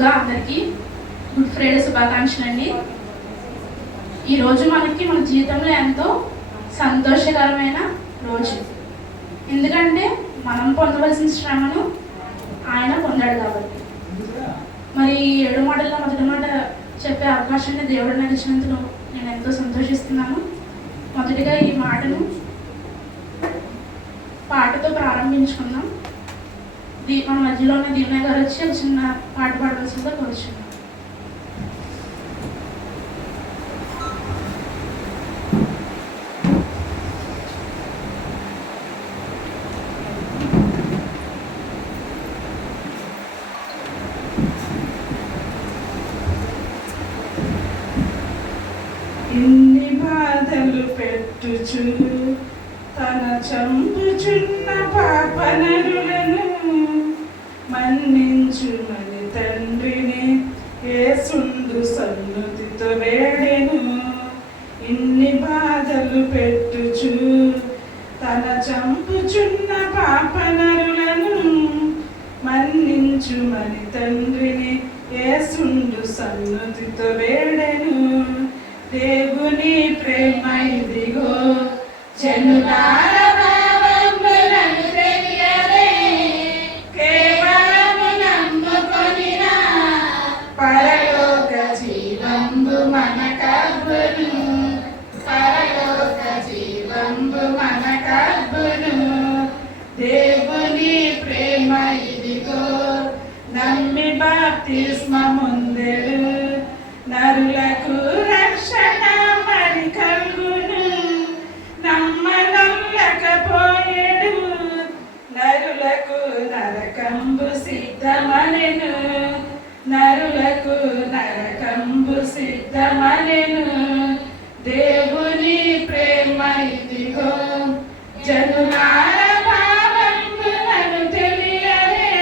ముందుగా అందరికీ good Friday శుభాకాంక్షలు అండి. ఈరోజు మనకి మన జీవితంలో ఎంతో సంతోషకరమైన రోజు. ఎందుకంటే మనం పొందవలసిన శ్రమను ఆయన పొందాడు కాబట్టి. మరి 7 మాటల్లో మొదటి మాట చెప్పే అవకాశాన్ని దేవుడు నాకు ఇచ్చినందుకు నేను ఎంతో సంతోషిస్తున్నాను. మొదటిగా ఈ మాటను పాటతో ప్రారంభించుకుందాం. మన మధ్యలో ఉన్న దీవెన గారు వచ్చి ఒక చిన్న పాట పాడవలసిందిగా కోరుచున్నాం. ఇన్ని బాధలు పెట్టుచు తన చంపుచున్న పాపనరులను మన్నించుమని తండ్రిని యేసుండు సన్నుతితో వేడెను. ఇన్ని బాధలు పెట్టుచు తన చంపుచున్న పాపనరులను మన్నించుమని తండ్రిని యేసుండు సన్నుతితో వేడెను. దేవుని ప్రేమ ఇదిగో జనులార భావములను తెలియలే, కేవలము నమ్ముకొనిన పరలోక జీవంబు మనకబ్బును, పరలోక జీవంబు మనకబ్బును. దేవుని ప్రేమ ఇదిగో నమ్మి బాప్తిస్మముందెడు నరులకు రక్షణ మరి కలుగును. నమ్మనల్లకపోయేడు నరులకు నరకంబు సిద్ధమనెను, నరులకు నరకంబు సిద్ధమనెను. దేవుని ప్రేమ ఇదిగో జనులార భావములను తెలియలే,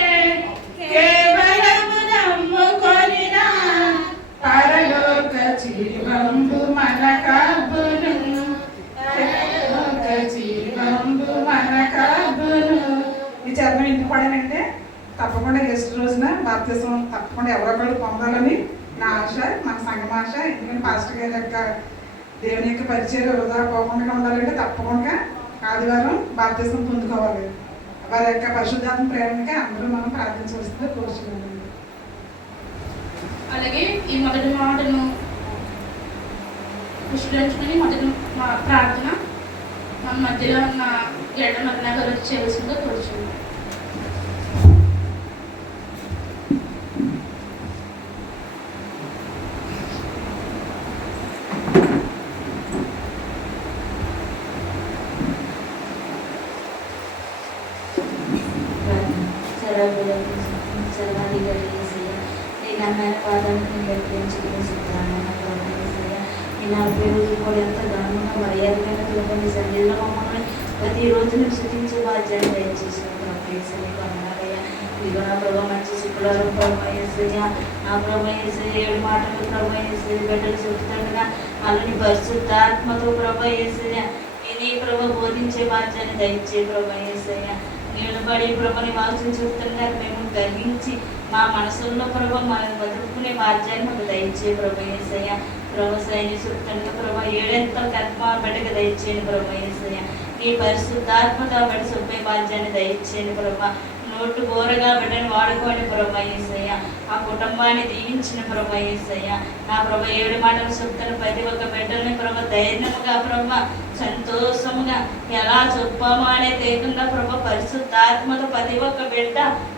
కేవలము నమ్ముకొనిన పరలోక జీవంబు మనకబ్బును, పరలోక జీవంబు మనకబ్బును. ఈ చరణం ఇంటికి పడానంటే తప్పకుండా గెస్ట్ రోజున బాప్తిసం తప్పకుండా ఎవరొకళ్ళు పొందాలని నా ఆశ, మన సంఘం ఆశ. ఎందుకంటే పాస్టర్ గారి యొక్క దేవుని యొక్క పరిచయం వృధా పోకుండా ఉండాలంటే తప్పకుండా ఆదివారం బాప్తిసం పొందుకోవాలి. వారి యొక్క పరిశుద్ధాత్మ ప్రేరణకి అందరూ మనం ప్రార్థించవలసిందిగా కోరుచున్నాము. అలాగే ఈ మొదటి మాటను విశ్లేషించుకొని మొదటి ప్రార్థన మన మధ్యలో ఉన్న గడ్డ మరణా గారు వచ్చి చేయవలసిందిగా కోరుచున్నాం. ప్రతిరోజు నువ్వు శుద్ధించే బాధ్యత దయచేసిన కొన్నారయ్యా. ఇదిగో నా ప్రభావ మంచి శుక్రవారం ప్రభావయ్యా, నా ప్రభావయ్యేసే 7 మాటలు ప్రభావయ్యేసే బిడ్డలు చెబుతుండగా వాళ్ళని పరిశుద్ధాత్మతో ప్రభావయ్యేసయ్యా నీ ప్రభ బోధించే బాధ్యతని దయచే ప్రభావయ్యేసయ్యా. నేను పడి ప్రభని వాక్యం చెబుతుండగా మేము గ్రహించి మా మనసుల్లో ప్రభ మనం బతుకునే బాధ్యాన్ని మాకు దయచే ప్రభావయ్యేసయ్యా. ప్రభు సైని చెప్తుండగా ప్రభా 7 కర్మ బిడ్డకు దయచేయని ప్రభావయ్యేసయ్యా. నీ పరిశుద్ధాత్మతో బట్టి చెప్పే బాధ్యాన్ని దయచేయని ప్రభా. నోటు బోరగా బిడ్డను వాడుకోని ప్రభా యేసయ్య. ఆ కుటుంబాన్ని దీవించిన ప్రభా యేసయ్య. నా ప్రభ 7 మాటలు చెప్తున్న ప్రతి ఒక్క బిడ్డల్ని ప్రభ ధైర్యముగా ప్రభ సంతోషముగా ఎలా చెప్పామో అనే తేకుండా ప్రభ పరిశుద్ధాత్మతో ప్రతి ఒక్క బిడ్డ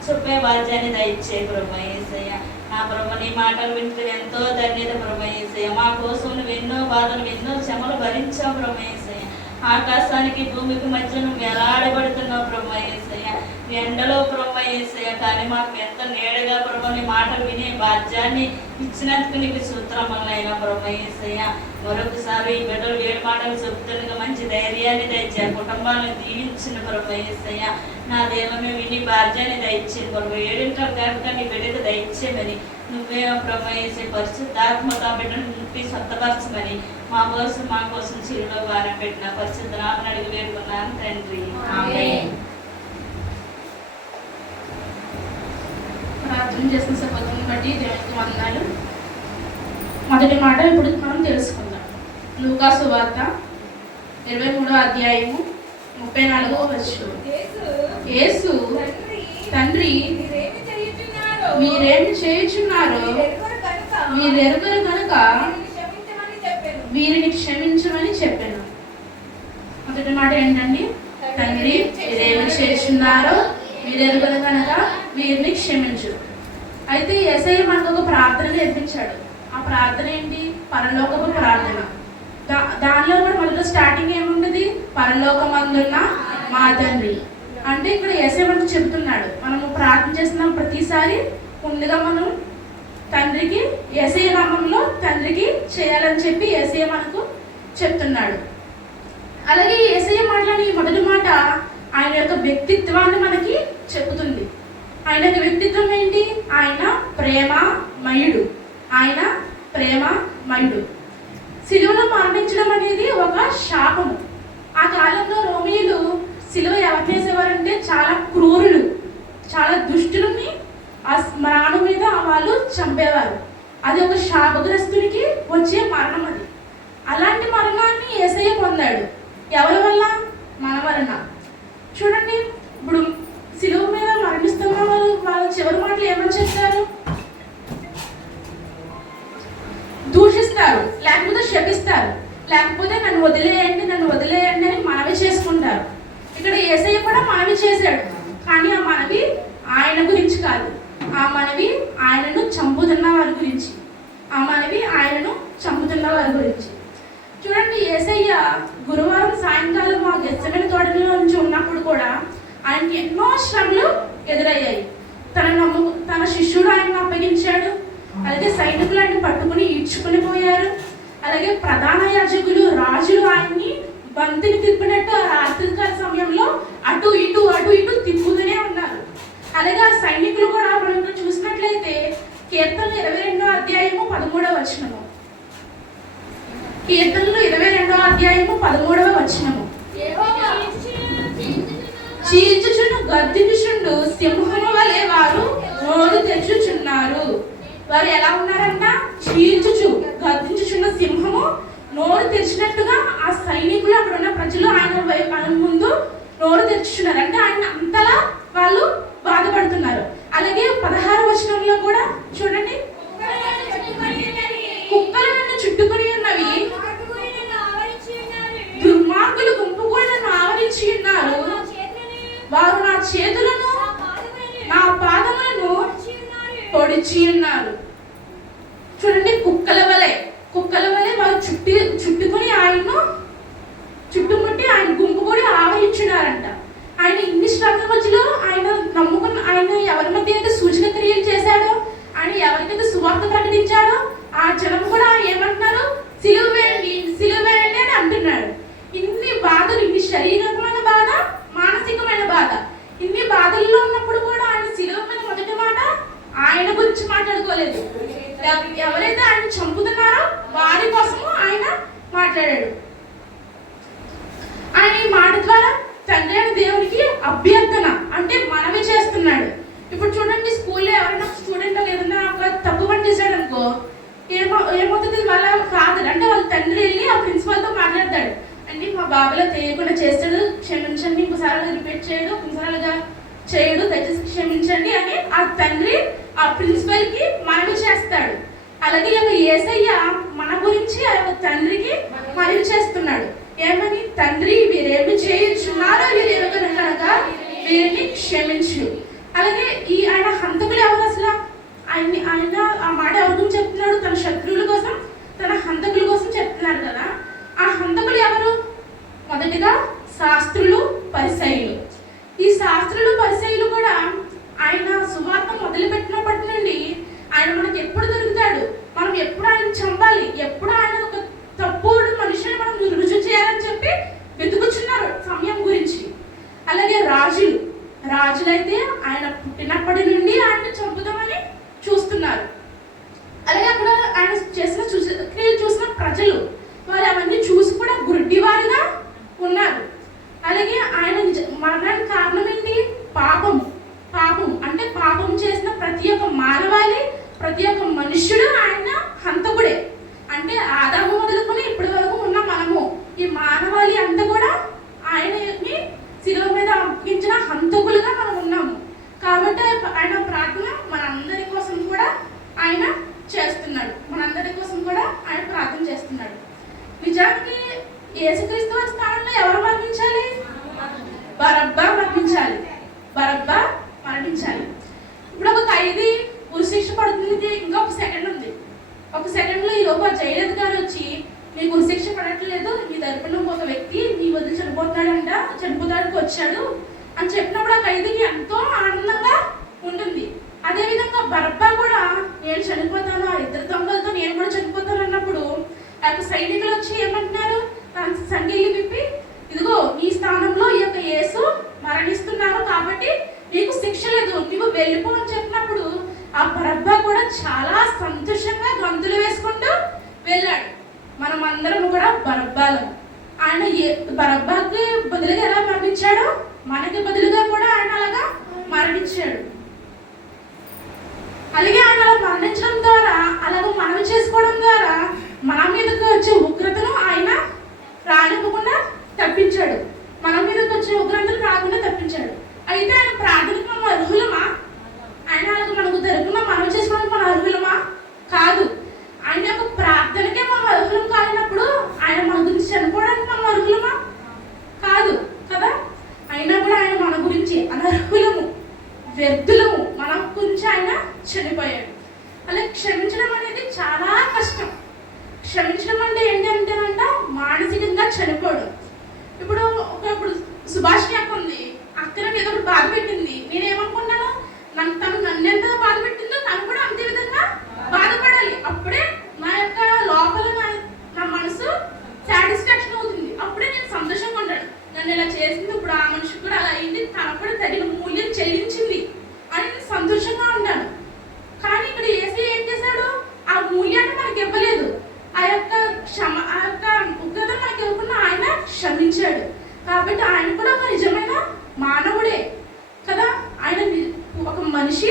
చెప్పే బాధ్యాన్ని దయచే ప్రభా యేసయ్య. నా ప్రభ నీ మాటలు వింటూ ఎంతో ధన్యత ప్రభా యేసయ్య. మా కోసం నువ్వు ఎన్నో బాధలు ఎన్నో శ్రమలు భరించావు ప్రభా యేసయ్య. ఆకాశానికి భూమికి మధ్య నువ్వు ఎలాడబడుతున్నావు ప్రభా యేసయ్య. ఎండలో ప్రభా యేసయ్య, కానీ మాకు ఎంత నేడుగా ప్రభా నీ మాటలు వినే భాగ్యాన్ని ఇచ్చినందుకు నీకు సూత్రములైనా ప్రభా యేసయ్య. మరొకసారి ఈ బిడ్డలు 7 మాటలు చెబుతుండగా మంచి ధైర్యాన్ని దయచే కుటుంబాలను దీవించిన ప్రభా యేసయ్య. నా దేవమే విని భాగ్యాన్ని దయచేది ప్రభా. 7 కనుక నీ బిడ్డకు దయచేయమని నువ్వే ప్రభా యేసే పరిశుద్ధాత్మతో బిడ్డను నింపి సొంతపరచమని మా కోసం చిరులో భారం పెట్టిన పరిశుద్ధ నామమున అడిగి వేడుకున్నాను తండ్రి. ఆమేన్. ప్రార్థన చేసిన సభను బట్టి దేవునికి వందనాలు. మొదటి మాట ఇప్పుడు మనం తెలుసుకుందాం. లూకా సువార్త 23వ అధ్యాయము 34వ వచనం. యేసు తండ్రి మీరేమి చేయుచున్నారో మీరెరుగరు కనుక వీరిని క్షమించమని చెప్పాను. మొదటి మాట ఏంటండి? తండ్రి మీరేమి చేస్తున్నారో మీరెరుగరు కనుక వీరిని క్షమించు. అయితే యేసయ్య మనకు ఒక ప్రార్థన నేర్పించాడు. ఆ ప్రార్థన ఏంటి? పరలోకపు ప్రార్థన. దానిలో కూడా మొదట స్టార్టింగ్ ఏముంటుంది? పరలోకమందున్న మా తండ్రి. అంటే ఇక్కడ యేసయ్య మనకు చెప్తున్నాడు, మనము ప్రార్థన చేస్తున్న ప్రతిసారి ముందుగా మనం తండ్రికి యేసయ్య నామంలో తండ్రికి చేయాలని చెప్పి యేసయ్య మనకు చెప్తున్నాడు. అలాగే యేసయ్య మాట్లాడే ఈ మొదటి మాట ఆయన యొక్క వ్యక్తిత్వాన్ని మనకి చెబుతుంది. ఆయన యొక్క వ్యక్తిత్వం ఏంటి? ఆయన ప్రేమమయుడు. ఆయన ప్రేమమయుడు. సిలువలో మరణించడం అనేది ఒక శాపము. ఆ కాలంలో రోమియోలు సిలువ ఎవరు చేసేవారంటే చాలా క్రూరులు, చాలా దుష్టులని ఆ ప్రాణు మీద వాళ్ళు చంపేవారు. అది ఒక శాపగ్రస్తునికి వచ్చే మరణం. అది అలాంటి మరణాన్ని యేసయ్య పొందాడు. ఎవరి వల్ల? మన వలన. చూడండి, ఇప్పుడు సిలువ మీద మరణిస్తున్న వాళ్ళ చివరి మాటలు ఏమని చెప్తారు? దూషిస్తారు, లేకపోతే శపిస్తారు, లేకపోతే నన్ను వదిలేయండి అని మనవి చేసుకుంటారు. ఇక్కడ యేసయ్య కూడా మనవి చేశాడు, కానీ ఆ మనవి ఆయన గురించి కాదు. ఆ మనవి ఆయనను చంపుతున్న వారి గురించి. చూడండి, యేసయ్య గురువారం సాయంకాలం ఆ గెత్సెమనే తోటలో నుంచి ఉన్నప్పుడు కూడా ఆయనకి ఎన్నో శ్రమలు ఎదురయ్యాయి. తన శిష్యుడు ఆయనను అప్పగించాడు. అలాగే సైనికులు ఆయన్ని పట్టుకుని ఈడ్చుకుని పోయారు. అలాగే ప్రధాన యాజకులు, రాజులు ఆయన్ని బంతిని తిప్పినట్టు ఆ రాత్రికాల సమయంలో అటు ఇటు తిప్పుతూనే ఉన్నారు. అలాగే ఆ సైనికులు కూడా మనం చూసినట్లయితే కీర్తనలు 22వ అధ్యాయము 13వ వచనము. కీర్తనలు 22వ అధ్యాయము 13వ వచనము. చీల్చుచును గద్దించుచుండు సింహము వలె వారు నోరు తెరుచుచున్నారు. వారు ఎలా ఉన్నారంట? చీల్చుచు గద్దించుచున్న సింహము నోరు తెరిచినట్టుగా ఆ సైనికులు, అక్కడ ఉన్న ప్రజలు ఆయన ముందు నోరు తెరుచుచున్నారు. అంటే ఆయన అంతలా వాళ్ళు బాధపడుతున్నారు. అలాగే 16వ వచనంలో కూడా చూడండి, కుక్కలు నన్ను చుట్టుకొని ఉన్నవి, దుర్మార్గులు గుంపు కూడా నన్ను ఆవరించి ఉన్నారు. వారు నా చేతులను నా పాదములను పొడిచి ఉన్నారు. చూడండి, కుక్కల వలె వారు చుట్టుకొని ఆయన్ను చుట్టుముట్టి ఆయన గుంపు కూడా ఆవరించున్నారంట. ఆయన ఇన్ని శ్రమల మధ్యలో ఆయన ఎవరి మధ్య అయితే సూచన క్రియలు చేశాడో, ఆయన ఎవరికైతే సువార్త ప్రకటించాడో ఆ జనం కూడా ఏమంటున్నారు? సిలువ వేయండి అని అంటున్నాడు. ఇన్ని బాధలు, ఇన్ని శారీరకమైన బాధ, మానసికమైన బాధ, ఇన్ని బాధల్లో ఉన్నప్పుడు కూడా ఆయన సిలువ మీద మొదటి మాట ఆయన గురించి మాట్లాడుకోలేదు. ఎవరైతే ఆయన చంపుతున్నారో వారి కోసము ఆయన మాట్లాడాడు. ఆయన ఈ మాట ద్వారా తండ్రి అయిన దేవునికి అభ్యర్థన అంటే మనవి చేస్తున్నాడు. ఇప్పుడు చూడండి, స్కూల్లో ఎవరైనా స్టూడెంట్ ఏదైనా ఒక తప్పు పని చేశాడు అనుకో, ఏమవుతుంది? వాళ్ళ ఫాదర్ అంటే వాళ్ళ తండ్రి వెళ్ళి ఆ ప్రిన్సిపల్తో మాట్లాడతాడు. అంటే మా బాబులో తెలియకుండా చేస్తాడు, క్షమించండి, ఇంకోసారి రిపీట్ చేయడు, ఇంకోసారిగా చేయడు, దయచేసి క్షమించండి అని ఆ తండ్రి ఆ ప్రిన్సిపల్ కి మనవి చేస్తాడు. అలాగే యేసయ్య మన గురించి ఆ తండ్రికి మనవి చేస్తున్నాడు. ఏమని? తండ్రి వీరేమి చేయుచున్నారో వీరు ఎరుగరు కనుక వీరిని క్షమించు. అలాగే ఆయన హంతకులు ఎవరు అసలు? ఆయన ఆ మాట ఎవరి గురించి చెప్తున్నాడు? తన శత్రువుల కోసం, తన హంతకుల కోసం చెప్తున్నాడు కదా. ఆ హంతకులు ఎవరు? మొదటిగా శాస్త్రులు, పరిసయ్యులు. ఈ శాస్త్రులు, పరిసయ్యులు కూడా ఆయన సువార్త మొదలుపెట్టినప్పటి నుండి ఆయన మనకి ఎప్పుడు దొరుకుతాడు, మనం ఎప్పుడు ఆయన చంపాలి, ఎప్పుడు ఆయన ఒక తప్పుడు మనిషిని మనం రుజువు చేయాలని చెప్పి వెతుకుచున్నారు సమయం గురించి. అలాగే రాజులైతే ఆయన పుట్టినప్పటి నుండి ఆయన్ని చంపుదామని చూస్తున్నారు. అలాగే అక్కడ ఆయన చేసిన క్రియలు చూసిన ప్రజలు వారు అవన్నీ చూసి కూడా గుడ్డివారిగా ఉన్నారు. అలాగే ఆయన మరణానికి కారణం ఏంటి? పాపం అంటే పాపం చేసిన ప్రతి ఒక్క గారు వచ్చి మీకు ఉరిశిక్ష పడట్లేదు, మీ తరపున ఒక వ్యక్తి మీ వదిలి చనిపోతానికి వచ్చాడు అని చెప్పినప్పుడు ఆ ఖైదీకి ఎంతో ఆనందంగా ఉంటుంది. అదేవిధంగా బరబ్బా కూడా నేను చనిపోతాను, ఆ ఇద్దరు దొంగలతో నేను కూడా చనిపోతాను అన్నప్పుడు ఆ యొక్క సైనికులు వచ్చి ఏమంటున్నారు, తన సంఖ్యలు విప్పి ఇదిగో నీ స్థానంలో ఈ యొక్క యేసు మరణిస్తున్నారు కాబట్టి నీకు శిక్ష లేదు, నువ్వు వెళ్ళిపో అని చెప్పినప్పుడు ఆ బరబ్బా కూడా చాలా సంతోషంగా గంతులు వేసుకుంటూ వెళ్ళాడు. మనం అందరం కూడా బరబ్బాలం. ఆయన బరబ్బాకి బదులుగా ఎలా మరణించాడో మనకి బదులుగా కూడా ఆయన అలాగా మరణించాడు. అలాగే ఆయన అలా మరణించడం ద్వారా, అలాగే మనం చేసుకోవడం ద్వారా మన మీదకి వచ్చే ఉగ్రతను ఆయన రానివ్వకుండా తప్పించాడు. మన మీదకి వచ్చే ఉగ్రతను రాకుండా తప్పించాడు. అయితే ఆయన ప్రార్థనకు మనం అర్హులమా? ఆయన మనకు జరుగుతున్న మనం చేసుకోవడానికి మనం అర్హులమా? కాదు. ఆయన యొక్క ప్రార్థనకే మనం అర్హులం కాలినప్పుడు ఆయన మన గురించి చనిపోవడానికి మనం అర్హులమా? కాదు కదా. అయినా కూడా ఆయన మన గురించి అనర్హులము, వ్యర్థులము, మన గురించి ఆయన చనిపోయాడు. అలా క్షమించడం అనేది చాలా కష్టం. క్షమించడం అంటే ఏంటంటేనంట మానసికంగా చనిపోవడం. ఇప్పుడు సుభాషిణి అక్క ఉంది, అక్కన ఏదో ఒకటి బాధ పెట్టింది, నేనేమనుకున్నాను, నన్ను ఎంత బాధ పెట్టిందో తను కూడా అంతే విధంగా బాధపడాలి. అప్పుడే నా యొక్క లోపల నా మనసు సాటిస్ఫాక్షన్ అవుతుంది. అప్పుడే నేను సంతోషంగా ఉంటాను. నన్ను ఇలా చేసింది, ఇప్పుడు ఆ మనిషి కూడా అలా అయింది, తనకు కూడా తగిన మూల్యం చెల్లించింది అని నేను సంతోషంగా ఉంటాను. కానీ ఇక్కడ యేసు ఏం చేశాడు, ఆ మూల్యాన్ని మనకి ఇవ్వలేదు. ఆ యొక్క ఉగ్రత మనకి ఇవ్వకుండా ఆయన క్షమించాడు. కాబట్టి ఆయన కూడా ఒక నిజమైన మానవుడే కదా. ఆయన ఒక మనిషి,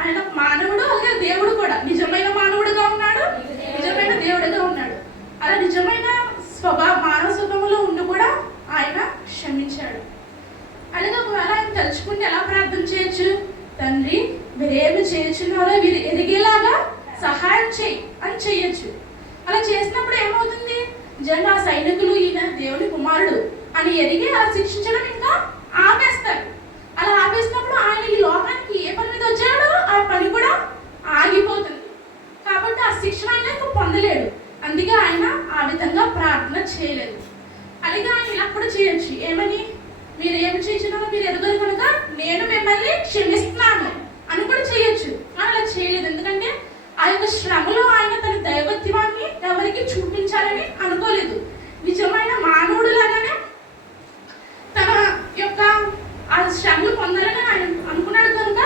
ఆయన మానవుడు, అలాగే దేవుడు కూడా నిజమైన మానవుడుగా ఉన్నాడు, నిజమైన దేవుడుగా ఉన్నాడు. అలా నిజమైన మానవ స్వభావంలో ఉండి కూడా ఆయన క్షమించాడు. అలాగే ఒకవేళ ఆయన తలుచుకుంటే ఎలా ప్రార్థన చేయొచ్చు, తండ్రి వీరేమి చేయుచున్నారో వీరు ఎరిగేలాగా సహాయం చేయి అని చెయ్యొచ్చు. అలా చేసినప్పుడు ఏమవుతుంది, నిజంగా ఆ సైనికులు ఈయన దేవుని కుమారుడు అని ఎరిగి అలా శిక్షించడం ఇంకా ఆపేస్తారు. అలా ఆపేసినప్పుడు ఆయన ఈ లోకానికి ఏ పని మీద వచ్చాడో ఆ పని కూడా ఆగిపోతుంది. కాబట్టి ఆ శిక్షణ ఆయన ఇంకా పొందలేడు. అందుకే ఆయన ఆ విధంగా ప్రార్థన చేయలేదు. అలాగే ఆయన ఇలా కూడా చేయొచ్చు, ఏమని, మీరు ఏమి చేసినారో మీరు ఎరుగరు కనుక నేను మిమ్మల్ని క్షమిస్తున్నాను అని కూడా చేయొచ్చు. కానీ అలా చేయలేదు. ఎందుకంటే ఆ యొక్క శ్రమలో ఆయన తన దైవత్వాన్ని ఎవరికి చూపించాలని అనుకోలేదు. నిజమైన మానవుడు లాగానే తన యొక్క ఆ శ్రమలు పొందాలని ఆయన అనుకున్నాడు. కనుక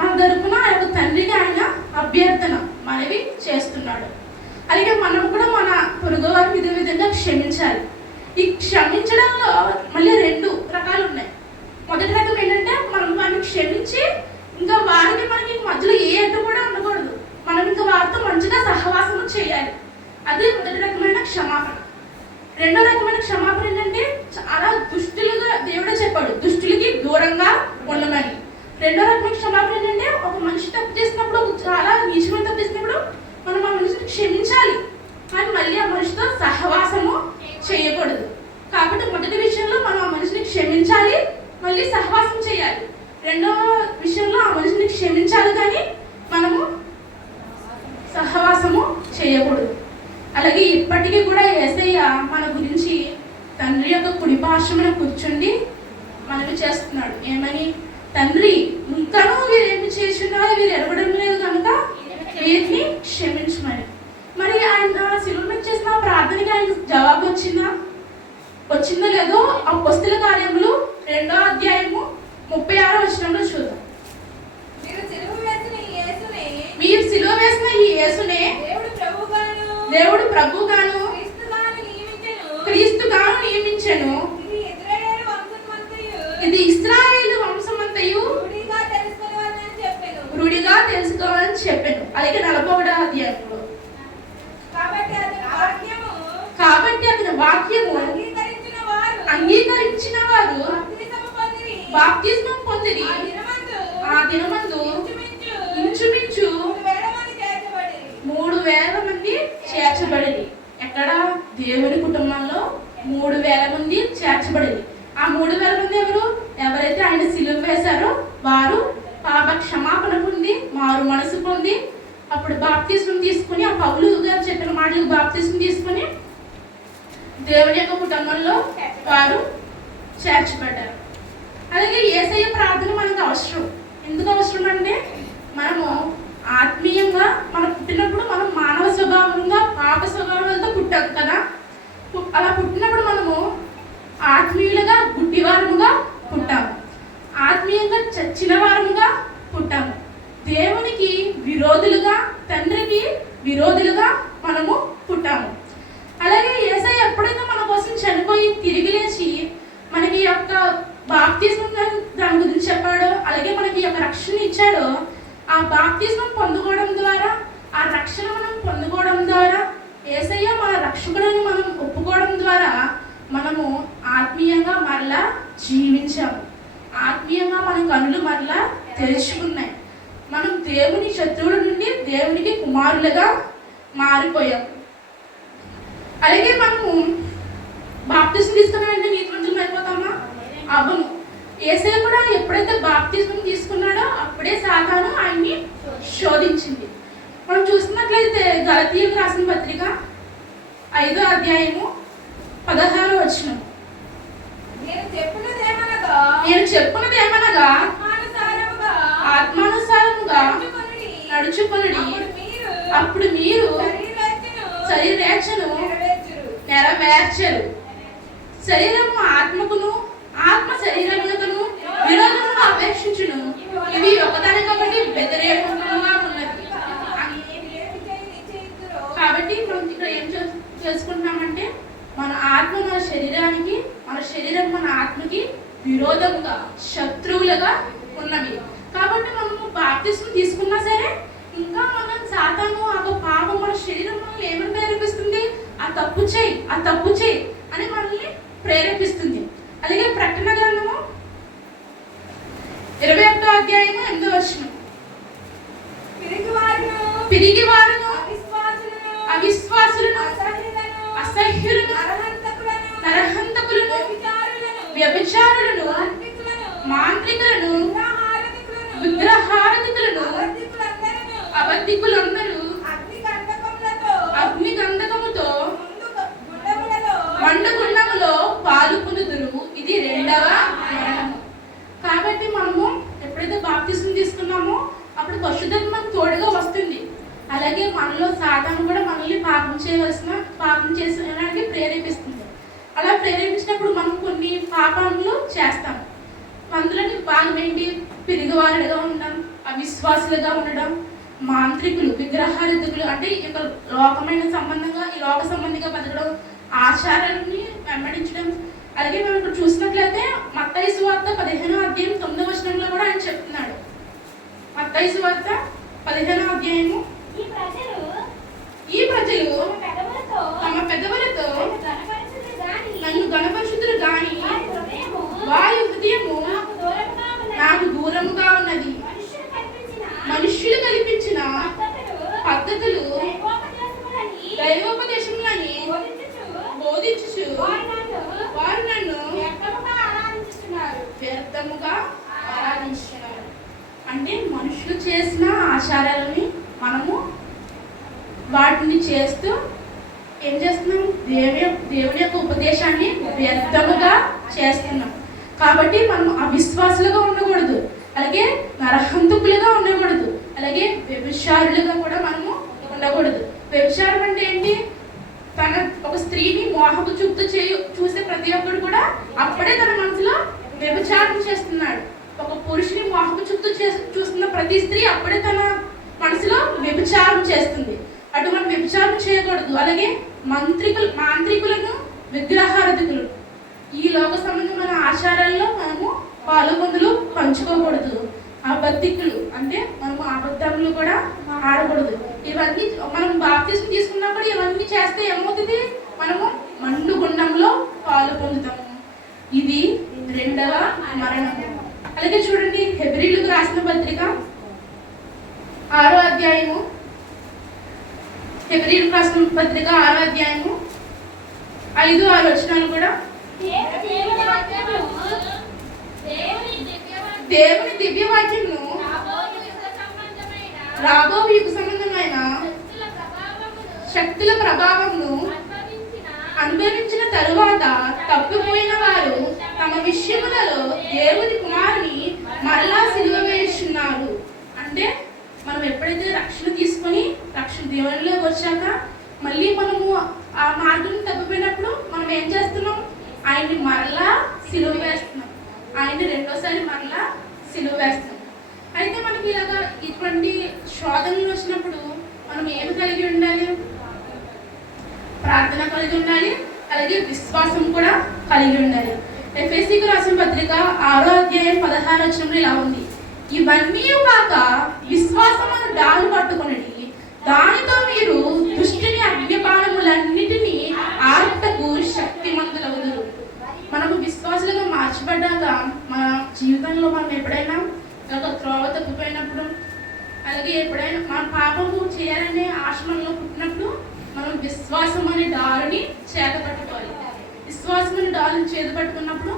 మన తరపున ఆ యొక్క తండ్రికి ఆయన అభ్యర్థన మనవి చేస్తున్నాడు. అలాగే మనం కూడా మన పొరుగు వారిని ఇదే విధంగా క్షమించాలి. ఈ క్షమించడంలో మళ్ళీ 2 రకాలు ఉన్నాయి. మొదటి రకం ఏంటంటే మనం వారిని క్షమించి ఇంకా వారికి మనకి మధ్యలో ఏ అడ్డు కూడా ఉండకూడదు, మనం ఇంకా వారితో మంచిగా సహవాసము చేయాలి. అది మొదటి రకమైన క్షమాపణ. రెండో రకమైన క్షమాపణ ఏంటంటే చాలా దుష్టులుగా దేవుడే చెప్పాడు, దుష్టులకి దూరంగా ఉండమని. రెండో రకమైన క్షమాపణ ఏంటంటే ఒక మనిషి తప్పు చేసినప్పుడు, చాలా నీచమైన తప్పు చేసినప్పుడు మనం ఆ మనిషిని క్షమించాలి, కానీ మళ్ళీ ఆ మనిషితో సహవాసము చేయకూడదు. కాబట్టి మొదటి విషయంలో మనం ఆ మనిషిని క్షమించాలి, మళ్ళీ సహవాసం చేయాలి. రెండవ విషయంలో ఆ మనిషిని క్షమించాలి, కానీ మనము సహవాసము చేయకూడదు. అలాగే ఇప్పటికీ కూడా యేసయ్య మన గురించి తండ్రి యొక్క కుడి పార్శ్వమున కూర్చుండి మనవి చేస్తున్నాడు. ఏమని, తండ్రి ఇంకనూ వీరేమి చేస్తున్నారో వీరు ఎరగడం లేదు కనుక వీరిని క్షమించమని. మరి ఆయన శిలువ మీద చేసిన ప్రార్థనకి ఆయనకు జవాబు వచ్చిందో లేదో అపోస్తల కార్యములు 2వ అధ్యాయము 36వ వచనంలో చూద్దాం. మీరు సిలువ వేసిన ఈ యేసునే దేవుడు ప్రభువుగాను క్రీస్తుగాను నియమించెను. ఇది ఇశ్రాయేలు వంశమంతయు రూఢిగా తెలుసుకోవాలని చెప్పాను. అలాగే 41వ అధ్యాయంలో కాబట్టి అతని వాక్యము అంగీకరించిన వారు బాప్తిస్మం పొందిరి. ఆ దినమందు ఇంచుమించు 3,000 మంది చేర్చబడింది. ఎక్కడ? దేవుని కుటుంబంలో 3,000 మంది చేర్చబడింది. ఆ 3,000 మంది ఎవరైతే ఆయన సిలువ వేశారో వారు పాప క్షమాపణ పొంది మారు మనసు పొంది అప్పుడు బాప్తిస్మం తీసుకుని ఆ పౌలు గారు చెప్పిన మాటలకు బాప్తిసం తీసుకుని దేవుని యొక్క కుటుంబంలో వారు చేర్చబడ్డారు. అలాగే యేసయ్య ప్రార్థన మనకు అవసరం. ఎందుకు అవసరం అంటే మనము ఆత్మీయంగా మనం పుట్టినప్పుడు మనం మానవ స్వభావంగా పాప స్వభావాలతో పుట్టాం కదా. అలా పుట్టినప్పుడు మనము ఆత్మీయులుగా గుడ్డివారముగా పుట్టాము, ఆత్మీయంగా చచ్చిన వారముగా పుట్టాము, దేవునికి విరోధులుగా, తండ్రికి విరోధులుగా మనము పుట్టాము. అలాగే యేసయ్య ఎప్పుడైతే మన కోసం చనిపోయి తిరిగి లేచి మనకి యొక్క బాప్తిస్మం దాని గురించి చెప్పాడో, అలాగే మనకి యొక్క రక్షణ ఇచ్చాడో, ఆ బాప్తిస్మం పొందుకోవడం ద్వారా, ఆ రక్షణ మనం పొందుకోవడం ద్వారా, యేసయ్య మన రక్షకుడిని మనం ఒప్పుకోవడం ద్వారా మనము ఆత్మీయంగా మరలా జీవించాము. ఆత్మీయంగా మన కనులు మరలా తెరుచుకున్నాయి. మనం దేవుని శత్రువుల నుండి దేవునికి కుమారులుగా మారిపోయాం. అలాగే మనము బాప్తిస్మం తీసుకున్నాడంటే నీతిమంతులం అయిపోతామా? అవును. యేసయ్య కూడా ఎప్పుడైతే బాప్తిస్మం తీసుకున్నాడో అప్పుడే సాతాను ఆయన్ని శోధించింది. మనం చూస్తున్నట్లయితే గలతీయులకు రాసిన పత్రిక 5వ అధ్యాయము 16వ వచనం. నేను చెప్పున్నది ఏమనగా ఆత్మానుసారముగా నడుచుకొనుడి, అప్పుడు మీరు శరీరేచ్ఛను నెరవేర్చరు. శరీరము ఆత్మకును, ఆత్మ శరీరమునకును విరోధమును అపేక్షించును. ఇవి ఒకదానికొకటి వ్యతిరేకంగా ఉన్నది. కాబట్టి మనం ఇక్కడ ఏం చేసుకుంటున్నామంటే మన ఆత్మ మన శరీరానికి, మన శరీరం మన ఆత్మకి విరోధముగా, శత్రువులుగా ఉన్నవి. కాబట్టి మనము బాప్తిస్మం తీసుకున్నా సరే ఇంకా మనం సాతాను ఆ పాపం మన శరీరం మనల్ని ఏమని ప్రేరేపిస్తుంది? ఆ తప్పు చేయి అని మనల్ని ప్రేరేపిస్తుంది. అలాగే ప్రకటన గ్రంథము 21వ అధ్యాయము 8వ వచనం. పిరిగివారును అవిశ్వాసులను అసహ్యులను నరహంతకులను వ్యభిచారులను మాంత్రికులను విగ్రహారాధికులను అబద్ధికులందరూ అగ్ని గంధకముతో మండుగుండములో పాలు పొందుదురు. ఇది 2వ మరణము. కాబట్టి మనము ఎప్పుడైతే బాప్తిస్మం తీసుకున్నామో అప్పుడు పరిశుద్ధాత్మ తోడుగా వస్తుంది. అలాగే మనలో సాతాను కూడా మనల్ని పాపం చేసేదానికి ప్రేరేపిస్తుంది. అలా ప్రేరేపించినప్పుడు మనం కొన్ని పాపాలను చేస్తాం. అందులోని భాగం ఏంటి? పిరిగివారులుగా ఉండడం, అవిశ్వాసులుగా ఉండడం, మాంత్రికులు, విగ్రహారాధికులు అంటే ఇక లోకమైన సంబంధంగా, ఈ లోక సంబంధిగా బతకడం, ఆచారాన్ని వెంబడించడం. అలాగే మనం ఇప్పుడు చూసినట్లయితే మత్తయి సువార్త 15వ అధ్యాయం 9వ వచనంలో కూడా ఆయన చెప్తున్నాడు. మత్తయి సువార్త 15వ అధ్యాయము, ఈ ప్రజలు తమ పెదవులతో నన్ను గణపరిశుద్ధులు గాని వారి హృదయము నాకు దూరముగా ఉన్నది. మనుష్యులు కల్పించిన పద్ధతులు దైవోపదేశములని బోధించుచు వారు నన్ను వ్యర్థముగా ఆరాధించున్నారు. అంటే మనుషులు చేసిన ఆచారాలని మనము వాటిని చేస్తూ ఏం చేస్తున్నాం? దేవుని యొక్క ఉపదేశాన్ని వ్యర్థముగా చేస్తున్నాం. కాబట్టి మనం అవిశ్వాసులుగా ఉండకూడదు, అలాగే నరహంతకులుగా ఉండకూడదు, అలాగే వ్యభిచారులుగా కూడా మనము ఉండకూడదు. వ్యభిచారం అంటే ఏంటి? తన ఒక స్త్రీని మోహపు చూపుతూ చూసే ప్రతి ఒక్కరు కూడా అప్పుడే తన మనసులో వ్యభిచారం చేస్తున్నాడు. ఒక పురుషుని మోహపు చూపుతూ చూస్తున్న ప్రతి స్త్రీ అప్పుడే తన మనసులో వ్యభిచారం చేస్తుంది. అటువంటి వ్యభిచారం చేయకూడదు. అలాగే మాంత్రికులను విగ్రహారాధికులను ఈ లోక సంబంధమైన ఆచారాల్లో మనము పాలుపొందులు పంచుకోకూడదు. అబద్ధికులు అంటే మనము అబద్ధములు కూడా ఆడకూడదు. ఇవన్నీ మనం బాప్తిస్మం తీసుకున్నప్పుడు ఇవన్నీ చేస్తే ఏమవుతుంది? మనము మండుగుండంలో పాలు పొందుతాము. ఇది 2వ మరణము. అలాగే చూడండి, హెబ్రీయులకు రాసిన పత్రిక 6వ అధ్యాయము, హెబ్రీయులకు రాసిన పత్రిక 6వ అధ్యాయము 5-6 వచనాలు కూడా దేవుని దివ్య వాక్యమును రాబో యుగ సంబంధమైన శక్తుల ప్రభావంను అనుభవించిన తరువాత తప్పిపోయిన వారు తమ విషయములలో దేవుని కుమారుని మరలా సిలువ వేస్తున్నారు. అంటే మనం ఎప్పుడైతే రక్షణ తీసుకొని రక్షణ దేవునిలోకి వచ్చాక మళ్ళీ మనము ఆ మార్గం తప్పిపోయినప్పుడు మనం ఏం చేస్తున్నాం? ఆయన్ని మరలా సిలువ వేస్తున్నాం. ఆయన్ని రెండోసారి మరలా సిలువ వేస్తున్నాం. అయితే మనకి ఇలాగా ఇటువంటి శోధనలు వచ్చినప్పుడు మనం ఏమి కలిగి ఉండాలి? ప్రార్థన కలిగి ఉండాలి, అలాగే విశ్వాసం కూడా కలిగి ఉండాలి. ఎఫెసీయులకు రాసిన పత్రిక 6వ అధ్యాయం 16వ వచనంలో ఇలా ఉంది, ఇవన్నీ కాక విశ్వాసమును డాలు పట్టుకొనిడి, దానితో మీరు దుష్టుని అగ్నిబాణములన్నిటినీ ఆర్పుటకు శక్తిమంతులవుదురు. మనము విశ్వాసులుగా మార్చబడ్డాక మన జీవితంలో మనం ఎప్పుడైనా ఒక త్రోవ తప్పిపోయినప్పుడు, అలాగే ఎప్పుడైనా మన పాపము చేయాలనే ఆశ్రమంలో పుట్టినప్పుడు మనం విశ్వాసం అనే డాలుని చేత పట్టుకోవాలి. విశ్వాసం అనే డాలుని చేత పట్టుకున్నప్పుడు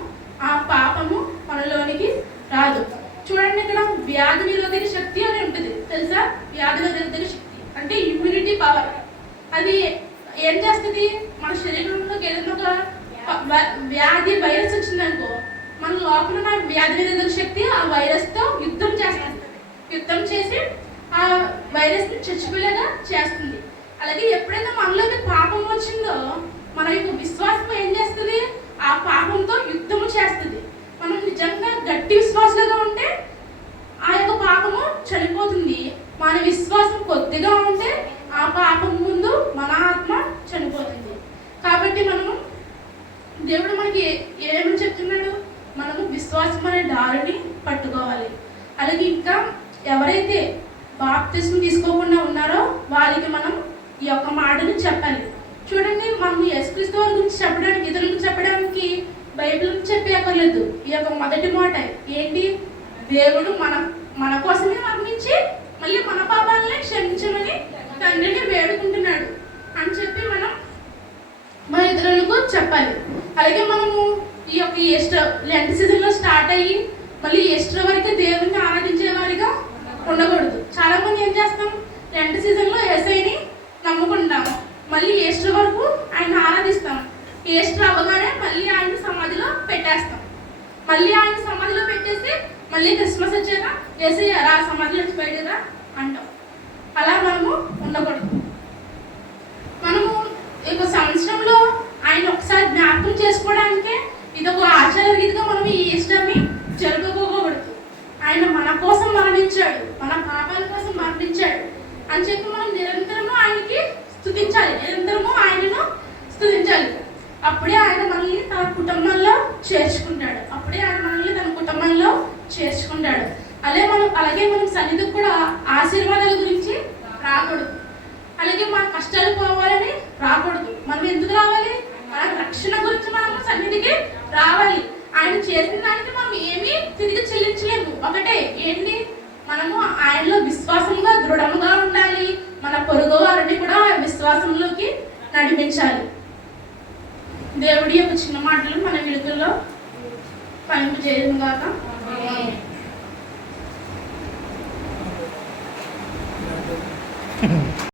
ఆ పాపము మనలోనికి రాదు. చూడండి, ఇక్కడ వ్యాధి నిరోధక శక్తి అని ఉంటుంది తెలుసా? వ్యాధి నిరోధక శక్తి అంటే ఇమ్యూనిటీ పవర్. అది ఏం చేస్తుంది? మన శరీరంలోకి ఏదైనా ఒక వ్యాధి వైరస్ వచ్చిందనుకో, మన లోపల ఉన్న వ్యాధి నిరోధక శక్తి ఆ వైరస్తో యుద్ధం చేస్తుంది. యుద్ధం చేసి ఆ వైరస్ని చచ్చిపోయేలాగా చేస్తుంది. అలాగే ఎప్పుడైతే మనలోకి పాపం వచ్చిందో మన యొక్క విశ్వాసం ఏం చేస్తుంది? ఆ పాపంతో యుద్ధము చేస్తుంది. మనం నిజంగా గట్టి విశ్వాసులుగా ఉంటే ఆ యొక్క పాపము చనిపోతుంది. మన విశ్వాసం కొద్దిగా ఉంటే ఆ పాపం ముందు మన ఆత్మ చనిపోతుంది. కాబట్టి మనము దేవుడు మనకి ఏమని చెప్తున్నాడు? మనము విశ్వాసం అనే దారిని పట్టుకోవాలి. అలాగే ఇంకా ఎవరైతే బాప్తిస్మం తీసుకోకుండా ఉన్నారో వారికి మనం ఈ యొక్క మాటను చెప్పాలి. చూడండి, మనం యేసుక్రీస్తు వారి గురించి చెప్పడానికి, ఇతరులకు చెప్పడానికి బైబిల్ చెప్పక్కర్లేదు. ఈ యొక్క మొదటి మాట ఏంటి? దేవుడు మన కోసమే మరణించి మళ్ళీ మన పాపాలని క్షమించమని తండ్రిని వేడుకుంటున్నాడు అని చెప్పి మనం మన ఇతరులకు చెప్పాలి. అలాగే మనము ఈ యొక్క ఈస్టర్ లెంట్ సీజన్లో స్టార్ట్ అయ్యి మళ్ళీ ఈస్టర్ వరకు దేవుడిని ఆరాధించే వారిగా ఉండకూడదు. చాలా మంది ఏం చేస్తాం? లెంట్ సీజన్లో యేసయ్యని నమ్ముకుంటాము, మళ్ళీ ఈస్టర్ వరకు ఆయన ఆరాధిస్తాం. ఈస్టర్ అవ్వగానే మళ్ళీ ఆయన సమాధిలో పెట్టేస్తాం. మళ్ళీ ఆయన సమాధిలో పెట్టేసి మళ్ళీ క్రిస్మస్ వచ్చాక యేసయ్య రా సమాధిలో వచ్చిపోయాడురా అంటాం. అలా మనము ఉండకూడదు. మనము ఈ సంవత్సరంలో ఆయన ఒకసారి జ్ఞాపకం చేసుకోవడానికే ఇదొక ఆచార రీతిగా మనం ఈ ఈస్టర్ని జరుపుకోకూడదు. ఆయన మన కోసం మరణించాడు, మన పాపాల కోసం మరణించాడు అని చెప్పి మనం నిరంతరము ఆయనకి స్తుతించాలి, నిరంతరము ఆయనను స్తుతించాలి. అప్పుడే ఆయన మనల్ని తన కుటుంబంలో చేర్చుకుంటాడు. అప్పుడే ఆయన మనల్ని తన కుటుంబంలో చేర్చుకుంటాడు. అలాగే మనం సన్నిధికి కూడా ఆశీర్వాదాల గురించి రాకూడదు. అలాగే మన కష్టాలు పోవాలని రాకూడదు. మనం ఎందుకు రావాలి? మన రక్షణ గురించి మనం సన్నిధికి రావాలి. ఆయన చేసిన దానికి మనం ఏమీ తిరిగి చెల్లించలేము. ఒకటే ఏంటి? మనము ఆయనలో విశ్వాసంగా దృఢంగా ఉండాలి. మన పొరుగు వారిని కూడా విశ్వాసంలోకి నడిపించాలి. దేవుడి యొక్క చిన్న మాటలు మన వెలుగుల్లో పనింపు చేయడం గాక.